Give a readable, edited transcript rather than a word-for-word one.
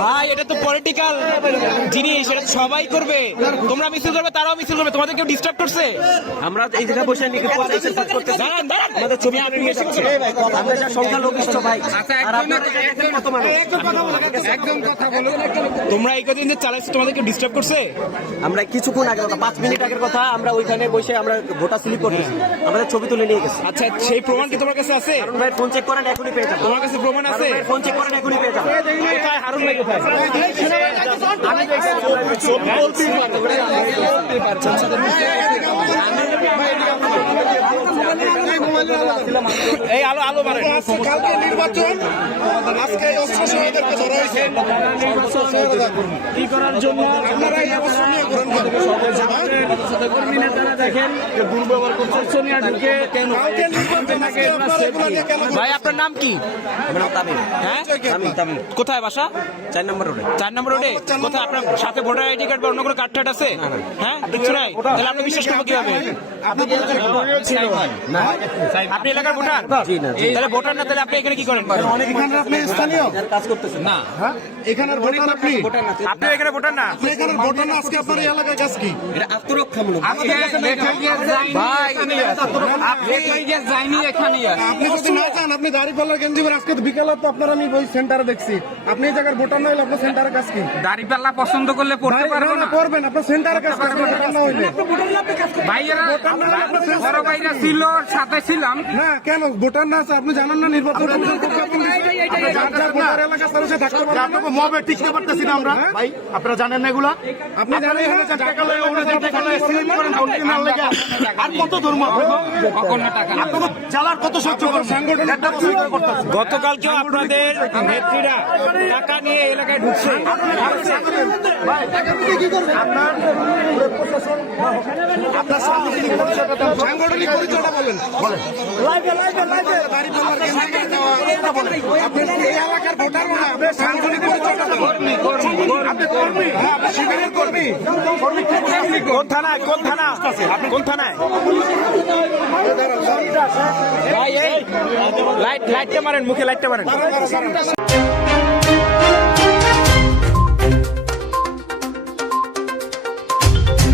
ভাই এটা তো পলিটিক্যাল জিনিস, এটা তো সবাই করবে। তোমরা মিছিল করবে, তারাও মিছিল করবে, তোমাদের কেউ ডিস্টার্ব করছে? আমরা এই জায়গায় বসে আমাদের ছবি আনে নিয়ে যাচ্ছে। আমরা যা সংখ্যালঘিষ্ঠ ভাই, আর আপনারা কত মানুষ? তোমরা এই কদিন যে চালাইছো, তোমাদের কেউ ডিস্টার্ব করছে? আমরা কিছুক্ষণ আগে 5 মিনিট আগের কথা, আমরা ওইখানে বসে আমরা ভোটার স্লিপ করতেছি, আমাদের ছবি তুলে নিয়ে গেছে। আচ্ছা, সেই প্রমাণ কি তোমার কাছে আছে? হারুন ভাই ফোন চেক করেন, এখনই পেয়ে যাবেন। তোমার কাছে প্রমাণ আছে? ফোন চেক করেন, এখনই পেয়ে যাবেন। কোথায় হারুন ভাই, কোথায়? এই আলো আলো মারে। কালকে নির্বাচন, আজকে অস্ত্র সহায়তাকে ধরা হয়েছে কি করার জন্য আপনারা এই অবস্থা নিয়ে গ্রহণ করেন। কর্মী নেতারা দেখেন দুর্ব্যবহার করছে, সোনিয়া ঢুকে কালকে নির্বাচন, আজকে আপনারা এগুলো নিয়ে কেন ভাই আপনার নাম কি? আমার নাম তামিম। হ্যাঁ, তামিম। কোথায় বাসা? 4 নম্বর রোডে। 4 নম্বর রোডে। কোথায় আপনার সাথে ভোটার আইডি কার্ড বা অন্য কোনো কার্ড টার্ড আছে? হ্যাঁ, কিছু নাই। তাহলে আপনি বিশ্বাস করবো কিভাবে? আপনি এলাকার ভোটার? তাহলে ভোটার না, তাহলে আপনি এখানে কি করেন? এখানে আপনি স্থানীয় কাজ করতেছেন না, এখানের ভোটার আপনি আপনি এখানে ভোটার না। আপনি এখানের ভোটার না, আজকে আপনার এই এলাকায় কাজ কি? এটা আত্মরক্ষামূলক। ভাই আপনি যাইনি এখানে। আপনি যদি না চান, আপনি দাঁড়িপাল্লার গেঞ্জি পরে আজকে বিকালে তো আপনার আমি ওই সেন্টারে দেখছি, আপনি এই জায়গার ভোটার না হলে আপনার সেন্টারে কাজ কি? দাড়িপাল্লা পছন্দ করলে পড়তে পারবো না। করবেন, আপনার সেন্টারে কাজ করবেন, ভোটার না হইলে। ভাইয়েরা বড় ভাইরা ছিল, সাথে ছিলাম। না কেন ভোটার না আছে? আপনি জানেন না নির্বাচন কমিশন করবে, আপনি যার যার ভোটার এলাকা তার সাথে থাকতে পারবেন না। মবে টিকতে পারতেছি না আমরা ভাই, আপনারা জানেন না এগুলা? আপনি জানেন না টাকা লয়ে ওরা যে টাকা লয়ে সিলেক্ট করেন ভোট কেনার লাগা, আর কত ধর্ম আপনাদের জ্বালার কত সহ্য করবেন? সাংগঠনিক একটা বছর ধরে করতেছে। গতকালকেও আপনাদের নেত্রীরা টাকা নিয়ে এলাকায় ঢুকছে। আপনার সাংগঠনিক পরিচয়টা বলেন। দাঁড়িপাল্লার গেঞ্জি পরে দেওয়া, আপনি এই এলাকার ভোটার না, আপনার সাংগঠনিক পরিচয়টা বলেন। আপনি কর্মী? হ্যাঁ, আপনি শিবিরের কর্মী। কোন থানায়? কোন থানা? আপনি কোন থানায়? ভাই এই লাইটটা মারেন, মুখে লাইটটা মারেন।